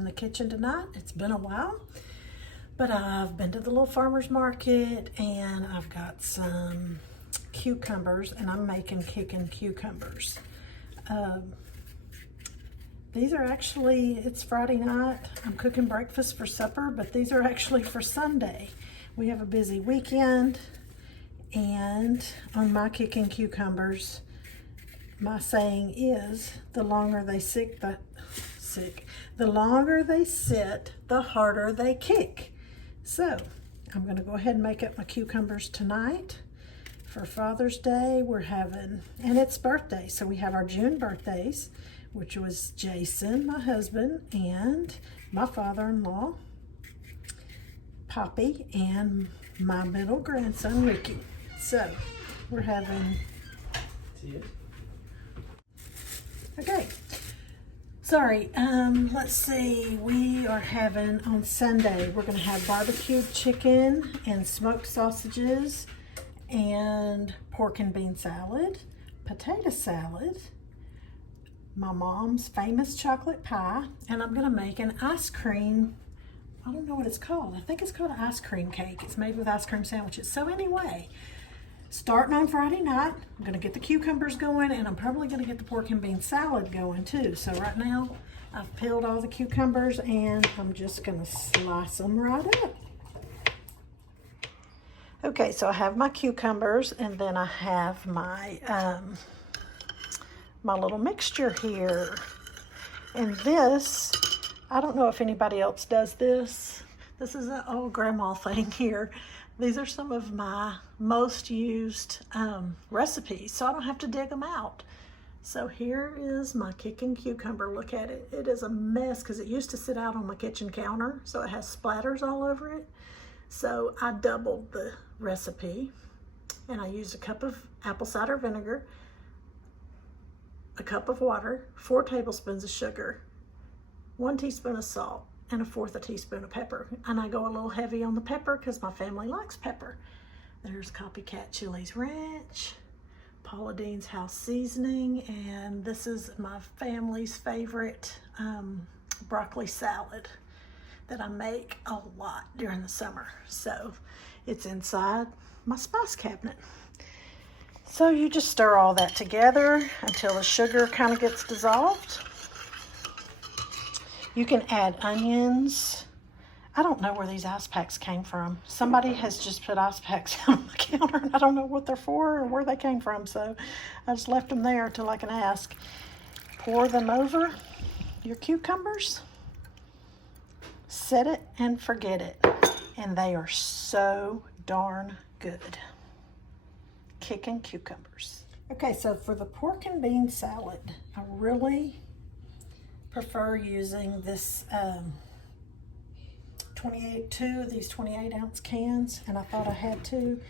in the kitchen tonight. It's been a while, but I've been to the little farmer's market and I've got some cucumbers and I'm making kicking cucumbers. These are actually, it's Friday night. I'm cooking breakfast for supper, but these are actually for Sunday. We have a busy weekend, and on my kicking cucumbers, my saying is, the longer they sit, the harder they kick. So I'm gonna go ahead and make up my cucumbers tonight. For Father's Day, we're having, and it's birthday, so we have our June birthdays, which was Jason, my husband, and my father-in-law, Poppy, and my middle grandson, Ricky. So we're having, okay, sorry, let's see, we are having on Sunday, we're gonna have barbecued chicken and smoked sausages and pork and bean salad, potato salad, my mom's famous chocolate pie, and I'm gonna make an ice cream, I don't know what it's called. I think it's called an ice cream cake. It's made with ice cream sandwiches. So anyway, starting on Friday night, I'm gonna get the cucumbers going, and I'm probably gonna get the pork and bean salad going too. So right now, I've peeled all the cucumbers and I'm just gonna slice them right up. Okay, so I have my cucumbers, and then I have my my little mixture here. And this, I don't know if anybody else does this. This is an old grandma thing here. These are some of my most used recipes, so I don't have to dig them out. So here is my kicking cucumber. Look at it. It is a mess because it used to sit out on my kitchen counter, so it has splatters all over it. So I doubled the recipe, and I used a cup of apple cider vinegar, a cup of water, 4 tablespoons of sugar, 1 teaspoon of salt, and 1/4 teaspoon of pepper. And I go a little heavy on the pepper because my family likes pepper. There's Copycat Chili's Ranch, Paula Deen's House Seasoning, and this is my family's favorite broccoli salad that I make a lot during the summer. So it's inside my spice cabinet. So you just stir all that together until the sugar kind of gets dissolved. You can add onions. I don't know where these ice packs came from. Somebody has just put ice packs on the counter, and I don't know what they're for or where they came from, so I just left them there until I can ask. Pour them over your cucumbers. Set it and forget it, and they are so darn good. Kicking cucumbers. Okay, so for the pork and bean salad, I really prefer using this 2 of these 28-ounce cans, and I thought I had 2,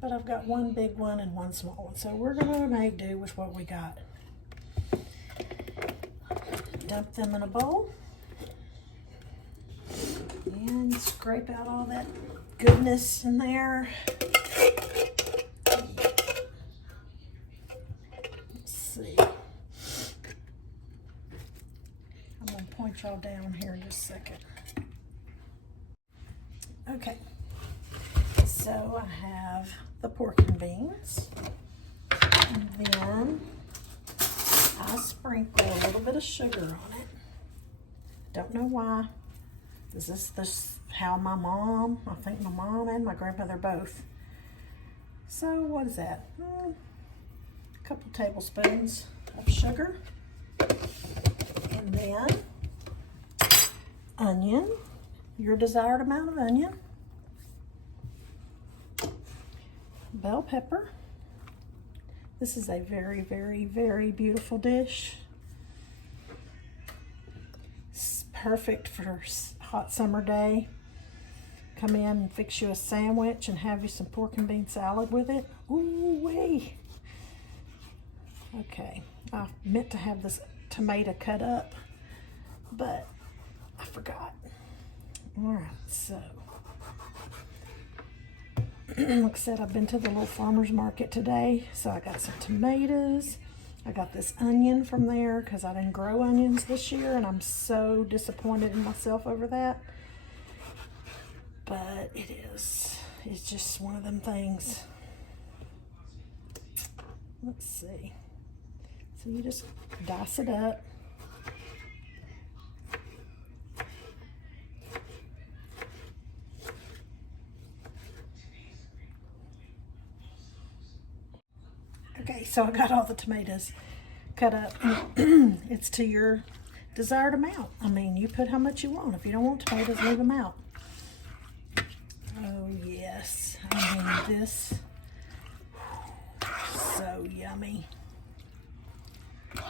but I've got 1 big one and 1 small one, so we're gonna make do with what we got. Dump them in a bowl and scrape out all that goodness in there. Let's see. I'm gonna point y'all down here in just a second. Okay, so I have the pork and beans, and then I sprinkle a little bit of sugar on it. Don't know why. This is how my mom, I think my mom and my grandmother both. So what is that? A couple tablespoons of sugar. And then onion, your desired amount of onion. Bell pepper. This is a very, very, very beautiful dish. It's perfect for a hot summer day. Come in and fix you a sandwich and have you some pork and bean salad with it. Ooh wee. Okay, I meant to have this tomato cut up, but I forgot. All right, so like I said, I've been to the little farmer's market today, so I got some tomatoes. I got this onion from there because I didn't grow onions this year, and I'm so disappointed in myself over that. But it's just one of them things. Let's see. So you just dice it up. Okay, so I got all the tomatoes cut up. It's to your desired amount. I mean, you put how much you want. If you don't want tomatoes, leave them out. Oh yes, I mean this, so yummy. It's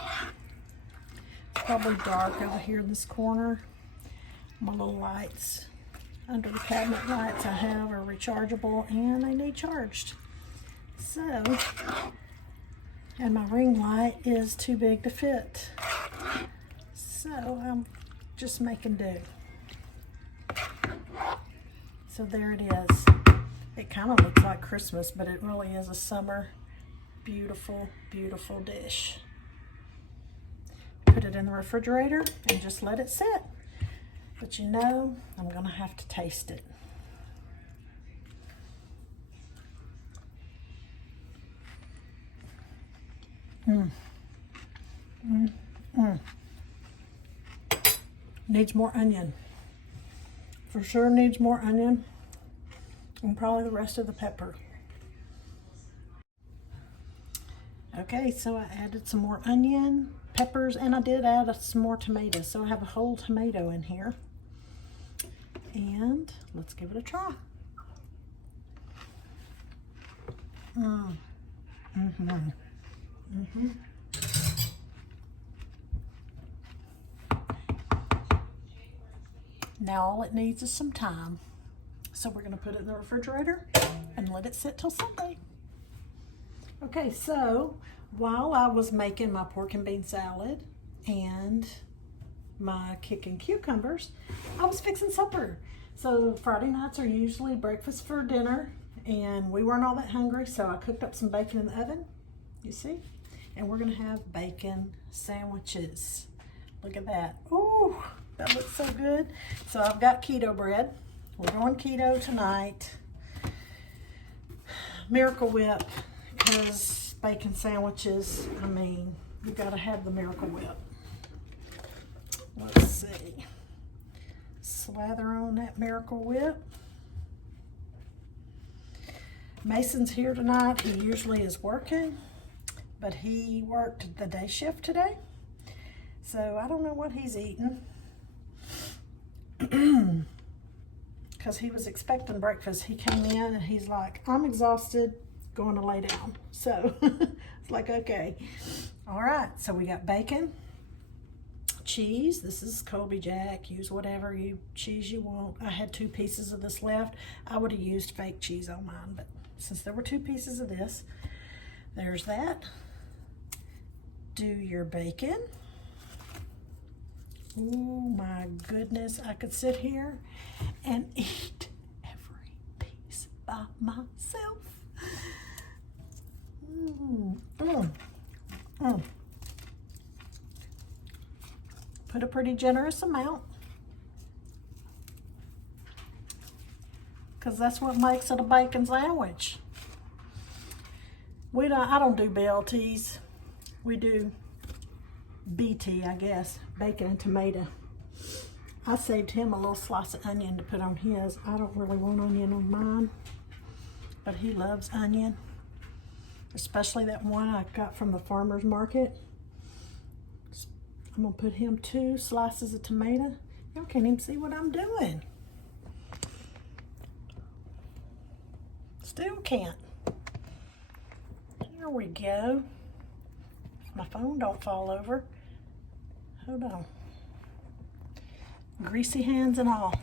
probably dark over here in this corner. My little lights under the cabinet lights I have are rechargeable and they need charged. So, and my ring light is too big to fit. So I'm just making do. So there it is. It kind of looks like Christmas, but it really is a summer, beautiful, beautiful dish. Put it in the refrigerator and just let it sit. But you know, I'm gonna have to taste it. Needs more onion. For sure needs more onion, and probably the rest of the pepper. Okay, so I added some more onion, peppers, and I did add some more tomatoes. So I have a whole tomato in here. And let's give it a try. Now all it needs is some time. So we're gonna put it in the refrigerator and let it sit till Sunday. Okay, so while I was making my pork and bean salad and my kicking cucumbers, I was fixing supper. So Friday nights are usually breakfast for dinner, and we weren't all that hungry, so I cooked up some bacon in the oven, you see? And we're gonna have bacon sandwiches. Look at that. Ooh, that looks so good. So I've got keto bread. We're going keto tonight. Miracle Whip, because bacon sandwiches, I mean, you gotta have the Miracle Whip. Let's see. Slather on that Miracle Whip. Mason's here tonight. He usually is working, but he worked the day shift today. So I don't know what he's eating. Because he was expecting breakfast. He came in and he's like, I'm exhausted, going to lay down. So it's like, okay. All right, so we got bacon, cheese. This is Colby Jack. Use whatever cheese you want. I had 2 pieces of this left. I would have used fake cheese on mine, but since there were 2 pieces of this, there's that. Do your bacon. Oh my goodness, I could sit here and eat every piece by myself. Put a pretty generous amount, because that's what makes it a bacon sandwich. I don't do BLTs. We do BT, I guess, bacon and tomato. I saved him a little slice of onion to put on his. I don't really want onion on mine, but he loves onion, especially that one I got from the farmer's market. I'm gonna put him 2 slices of tomato. Y'all can't even see what I'm doing. Still can't. Here we go. If my phone don't fall over. Hold on. Greasy hands and all.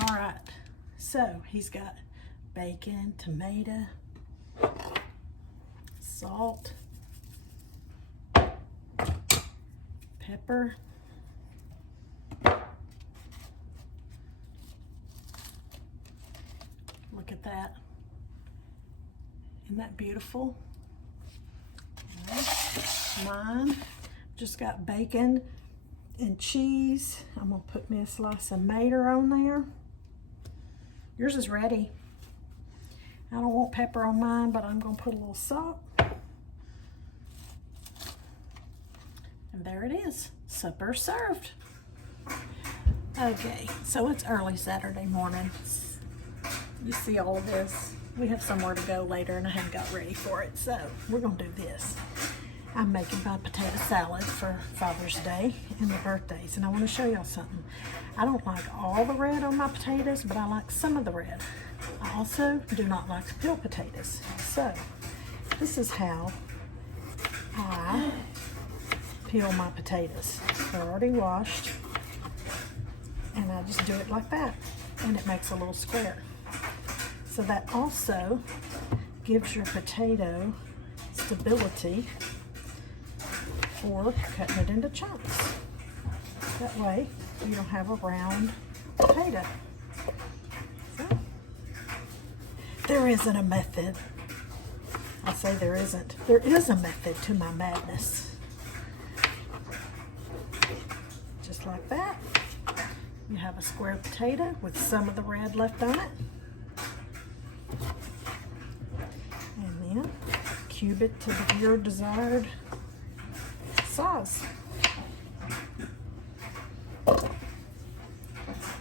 All right, so he's got bacon, tomato, salt, pepper, look at that. Isn't that beautiful? Mine just got bacon and cheese. I'm gonna put me a slice of mater on there. Yours is ready. I don't want pepper on mine, but I'm gonna put a little salt. And there it is, supper served. Okay, so it's early Saturday morning. You see all of this. We have somewhere to go later and I haven't got ready for it, so we're gonna do this. I'm making my potato salad for Father's Day and the birthdays, and I wanna show y'all something. I don't like all the red on my potatoes, but I like some of the red. I also do not like to peel potatoes. So, this is how I peel my potatoes. They're already washed, and I just do it like that, and it makes a little square. So that also gives your potato stability for cutting it into chunks. That way you don't have a round potato. So, there isn't a method. I say there isn't. There is a method to my madness. Just like that. You have a square potato with some of the red left on it. And then cube it to your desired size.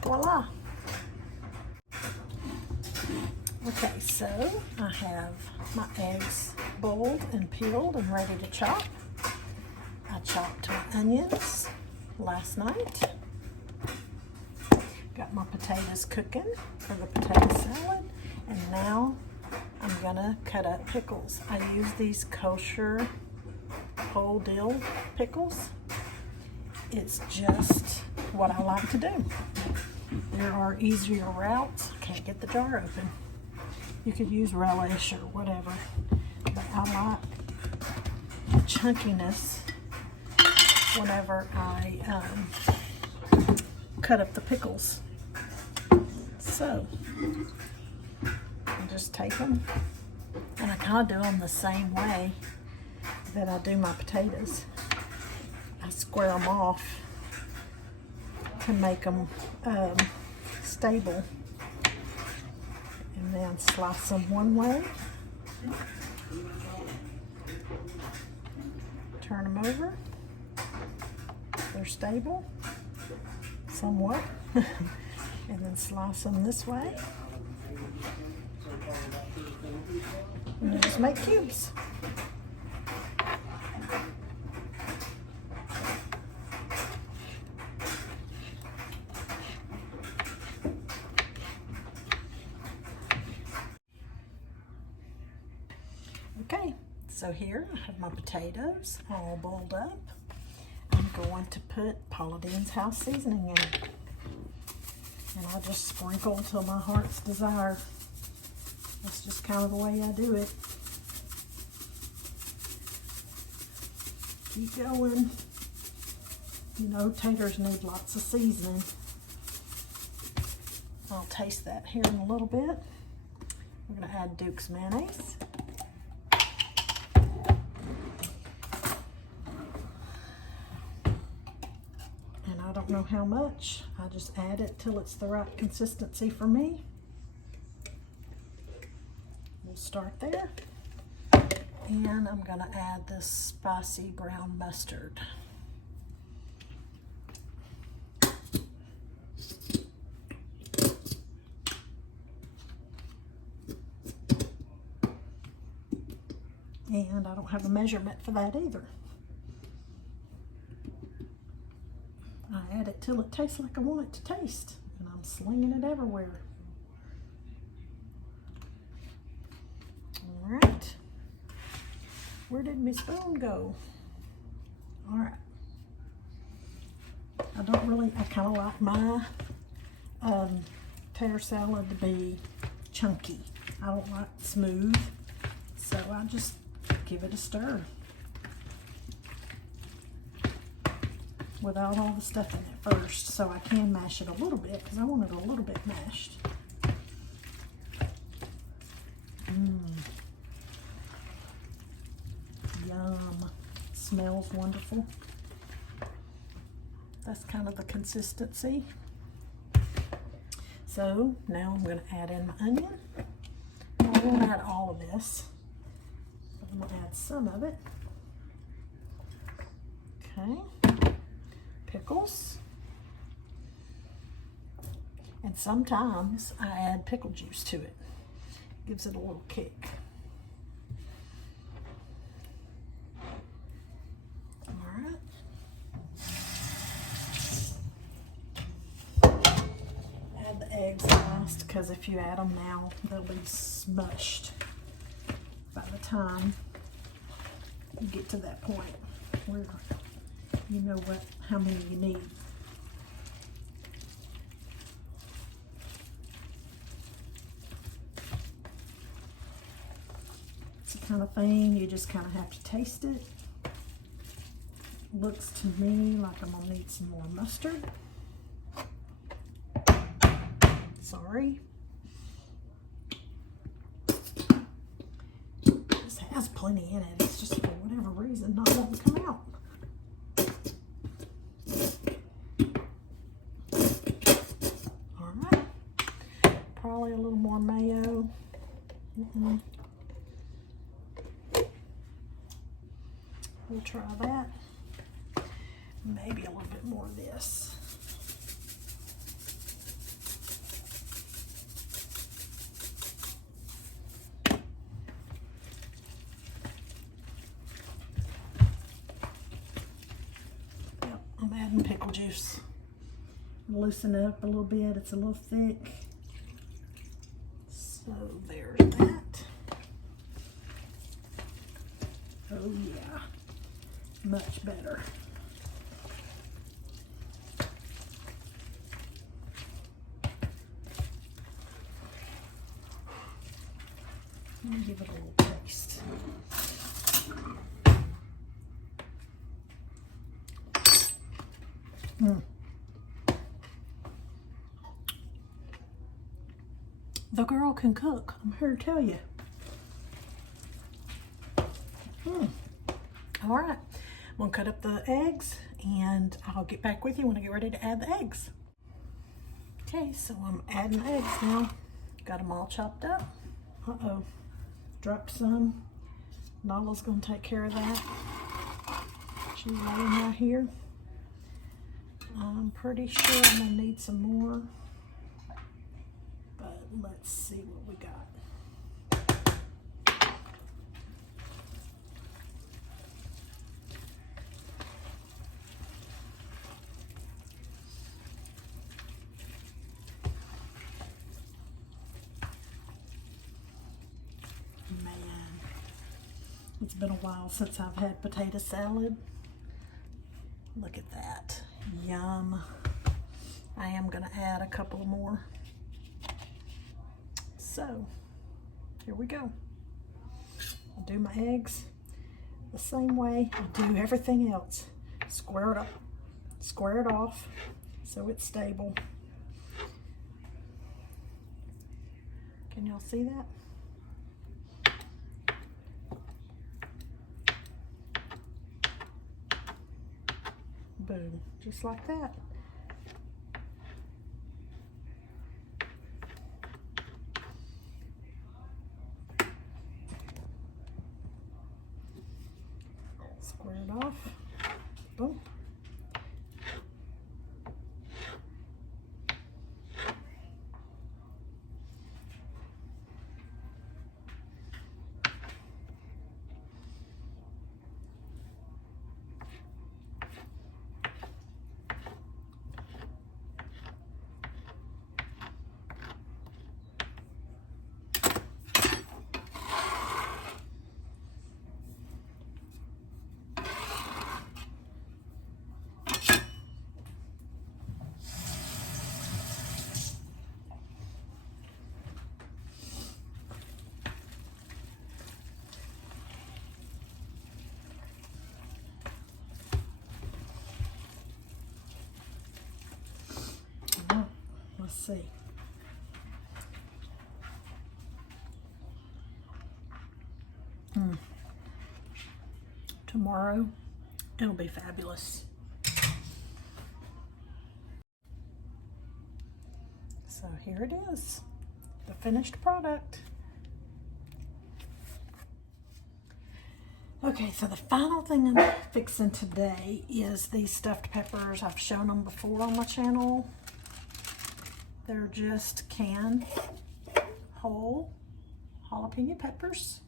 Voila. Okay, so I have my eggs boiled and peeled and ready to chop. I chopped my onions last night. Got my potatoes cooking for the potato salad, and now I'm gonna cut up pickles. I use these kosher whole dill pickles. It's just what I like to do. There are easier routes. I can't get the jar open. You could use relish or whatever, but I like chunkiness whenever I cut up the pickles. So I just take them, and I kind of do them the same way that I do my potatoes. I square them off to make them stable, and then slice them one way, turn them over. They're stable somewhat. And then slice them this way, and you just make cubes. Okay, so here I have my potatoes all boiled up. I'm going to put Paula Deen's house seasoning in it. And I just sprinkle till my heart's desire. That's just kind of the way I do it. Keep going. You know, taters need lots of seasoning. I'll taste that here in a little bit. We're going to add Duke's mayonnaise. I don't know how much. I just add it till it's the right consistency for me. We'll start there. And I'm gonna add this spicy brown mustard. And I don't have a measurement for that either. I add it till it tastes like I want it to taste, and I'm slinging it everywhere. All right, where did my spoon go? All right, I kind of like my tater salad to be chunky. I don't like smooth, so I just give it a stir without all the stuff in it first, so I can mash it a little bit because I want it a little bit mashed. Yum. smells wonderful. That's kind of the consistency. So now I'm going to add in my onion. I won't add all of this. I'm going to add some of it. Okay. Pickles. And sometimes I add pickle juice to it. Gives it a little kick. Alright. Add the eggs last, because if you add them now, they'll be smushed by the time you get to that point where you know how many you need. Kind of thing, you just kind of have to taste it. Looks to me like I'm gonna need some more mustard. Sorry. This has plenty in it. It's just for whatever reason not letting it come out. All right. Probably a little more mayo. We'll try that. Maybe a little bit more of this. Yep, I'm adding pickle juice. Loosen it up a little bit. It's a little thick. So there's that. Oh yeah. Much better. Let me give it a little taste. The girl can cook, I'm here to tell you. All right. I'm gonna cut up the eggs and I'll get back with you when I get ready to add the eggs. Okay, so I'm adding the eggs now. Got them all chopped up. Uh-oh, dropped some. Nala's gonna take care of that. She's laying right here. I'm pretty sure I'm gonna need some more, but let's see what we got. It's been a while since I've had potato salad. Look at that. Yum. I am going to add a couple more. So, here we go. I'll do my eggs the same way I do everything else. Square it up, square it off so it's stable. Can y'all see that? Boom, just like that. Square it off. Boom. Let's see. Tomorrow It'll be fabulous. So here it is, the finished product. Okay, so the final thing I'm fixing today is these stuffed peppers. I've shown them before on my channel. They're just canned whole jalapeno peppers,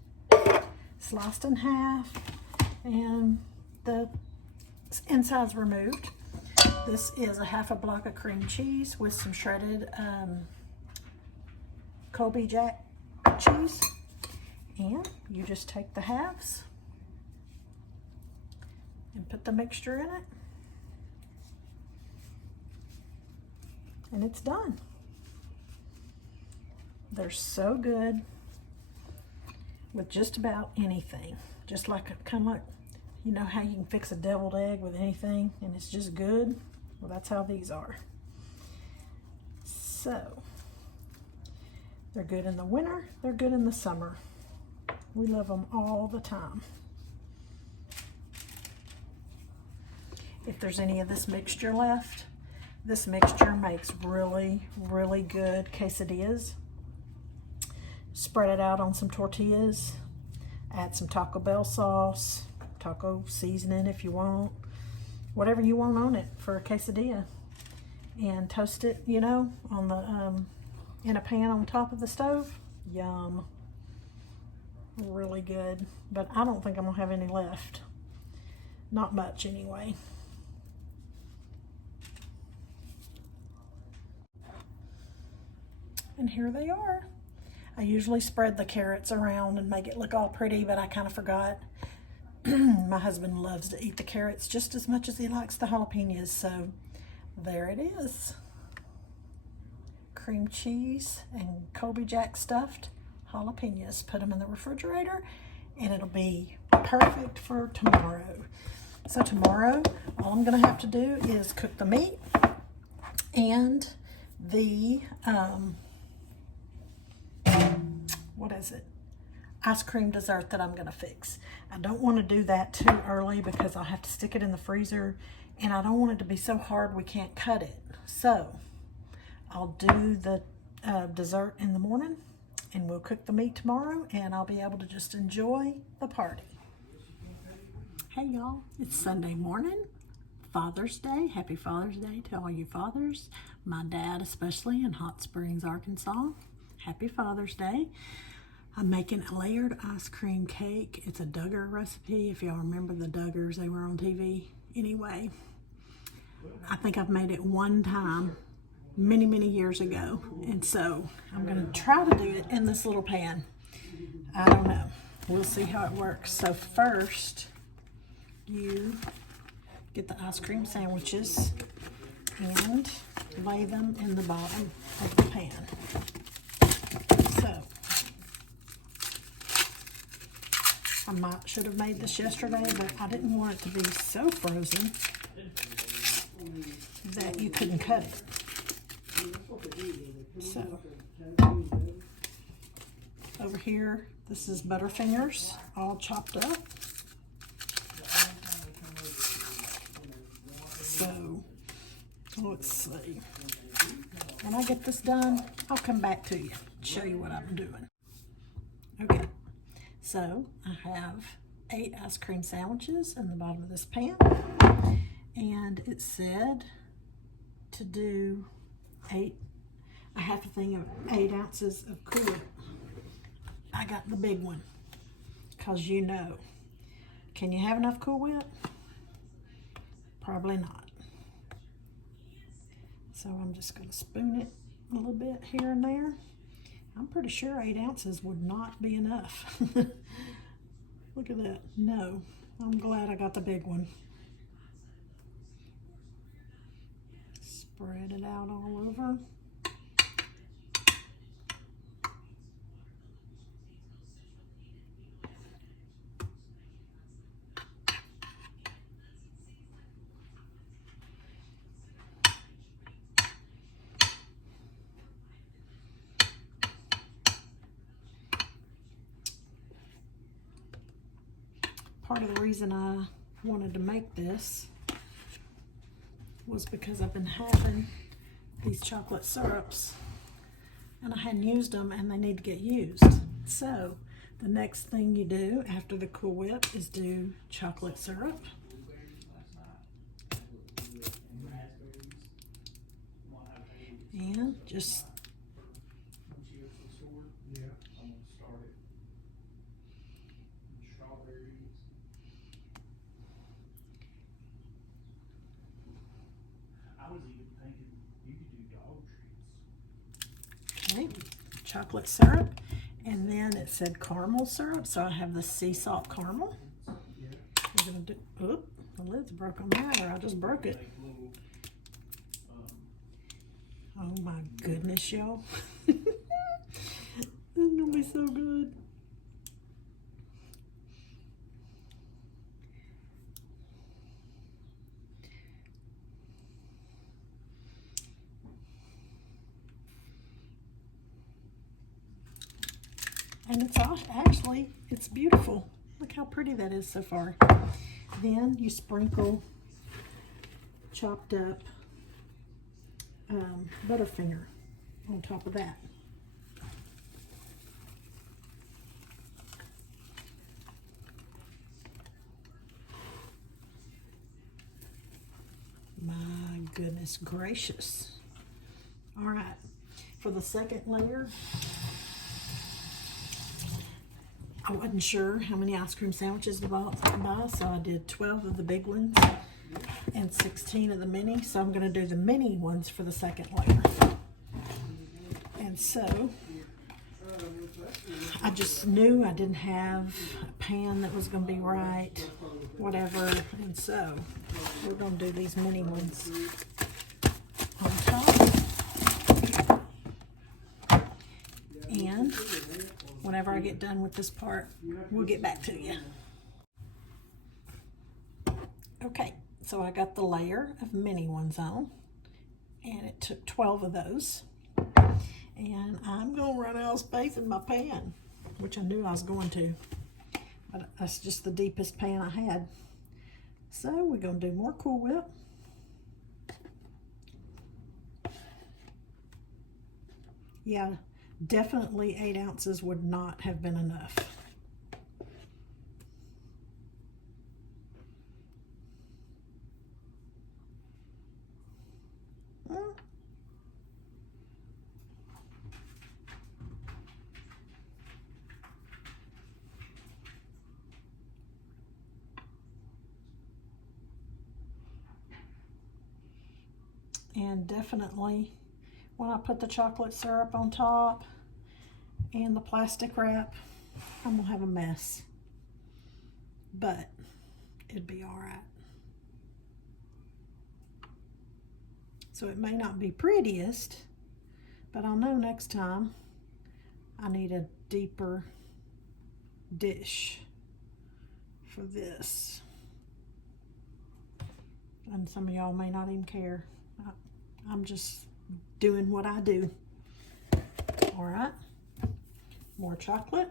sliced in half, and the inside's removed. This is a half a block of cream cheese with some shredded Colby Jack cheese. And you just take the halves and put the mixture in it. And it's done. They're so good with just about anything. Just like, kind of like, you know how you can fix a deviled egg with anything and it's just good? Well, that's how these are. So, they're good in the winter, they're good in the summer. We love them all the time. If there's any of this mixture left, this mixture makes really, really good quesadillas. Spread it out on some tortillas, add some Taco Bell sauce, taco seasoning if you want, whatever you want on it for a quesadilla, and toast it, you know, on the in a pan on top of the stove. Yum. Really good. But I don't think I'm gonna have any left. Not much anyway. And here they are. I usually spread the carrots around and make it look all pretty, but I kind of forgot. My husband loves to eat the carrots just as much as he likes the jalapenos, so there it is. Cream cheese and Colby Jack stuffed jalapenos. Put them in the refrigerator and it'll be perfect for tomorrow. So tomorrow, all I'm gonna have to do is cook the meat and the, what is it? Ice cream dessert that I'm gonna fix. I don't wanna do that too early because I'll have to stick it in the freezer and I don't want it to be so hard we can't cut it. So I'll do the dessert in the morning and we'll cook the meat tomorrow and I'll be able to just enjoy the party. Hey y'all, it's Sunday morning, Father's Day. Happy Father's Day to all you fathers. My dad especially in Hot Springs, Arkansas. Happy Father's Day. I'm making a layered ice cream cake. It's a Duggar recipe. If y'all remember the Duggars, they were on TV. Anyway, I think I've made it one time many, many years ago. And so I'm gonna try to do it in this little pan. I don't know. We'll see how it works. So first, you get the ice cream sandwiches and lay them in the bottom of the pan. So, I should have made this yesterday, but I didn't want it to be so frozen that you couldn't cut it. So, over here, this is Butterfingers, all chopped up. So, let's see. When I get this done, I'll come back to you, show you what I'm doing. Okay, so I have 8 ice cream sandwiches in the bottom of this pan, and it said to do a half a thing of 8 ounces of Cool Whip. I got the big one, because you know, can you have enough Cool Whip? Probably not. So I'm just going to spoon it a little bit here and there. I'm pretty sure 8 ounces would not be enough. Look at that. No, I'm glad I got the big one. Spread it out all over. Part of the reason I wanted to make this was because I've been having these chocolate syrups and I hadn't used them and they need to get used. So the next thing you do after the Cool Whip is do chocolate syrup. And just okay, chocolate syrup, and then it said caramel syrup, so I have the sea salt caramel. We're gonna do, oop, the lid's broke on that, or I just broke it. Oh my goodness, y'all. This is gonna be so good. And it's actually, it's beautiful. Look how pretty that is so far. Then you sprinkle chopped up Butterfinger on top of that. My goodness gracious. All right, for the second layer, I wasn't sure how many ice cream sandwiches to buy, so I did 12 of the big ones and 16 of the mini. So I'm going to do the mini ones for the second layer. And so I just knew I didn't have a pan that was going to be right, whatever. And so we're going to do these mini ones on top. And whenever I get done with this part, we'll get back to you. Okay, so I got the layer of mini ones on, and it took 12 of those. And I'm gonna run out of space in my pan, which I knew I was going to, but that's just the deepest pan I had. So we're gonna do more Cool Whip. Yeah, definitely 8 ounces would not have been enough. And definitely when I put the chocolate syrup on top and the plastic wrap, I'm gonna have a mess, but it'd be all right. So it may not be prettiest, but I'll know next time I need a deeper dish for this. And some of y'all may not even care. I'm just doing what I do. All right, more chocolate.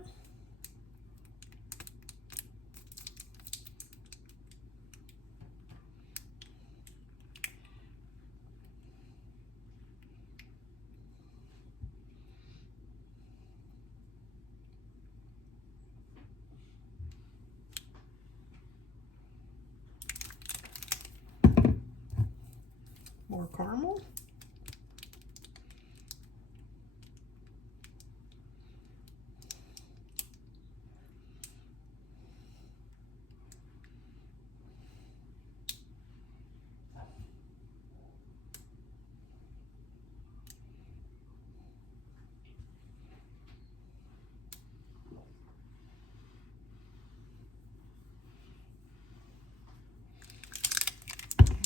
More caramel.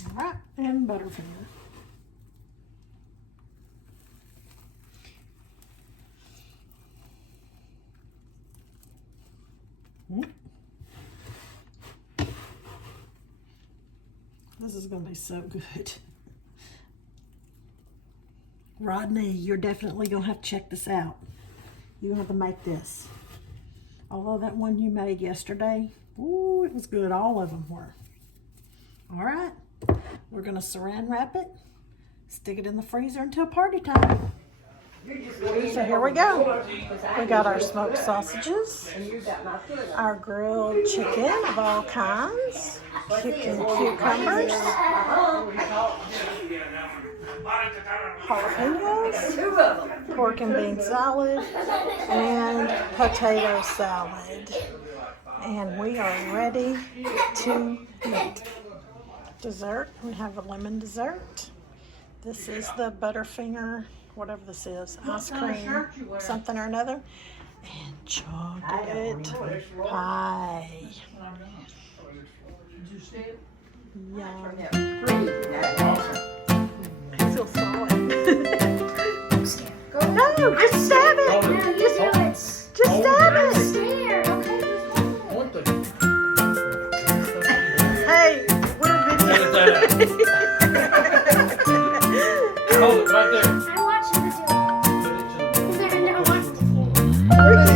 All right, and Butterfinger. This is going to be so good. Rodney, you're definitely going to have to check this out. You're going to have to make this. Although that one you made yesterday, ooh, it was good. All of them were. All right, we're gonna saran wrap it, stick it in the freezer until party time. So here we go. We got our smoked sausages, our grilled chicken of all kinds, cucumbers, jalapenos, pork and bean salad, and potato salad. And we are ready to eat. Dessert, we have a lemon dessert. This is the Butterfinger, whatever this is, ice cream, something or another. And chocolate pie. Yum. I feel solid. No, just stab it. Just stab it. Hey, we're videoing. Hold it right there. I'm watching the video. Put it to the Because I know what. floor.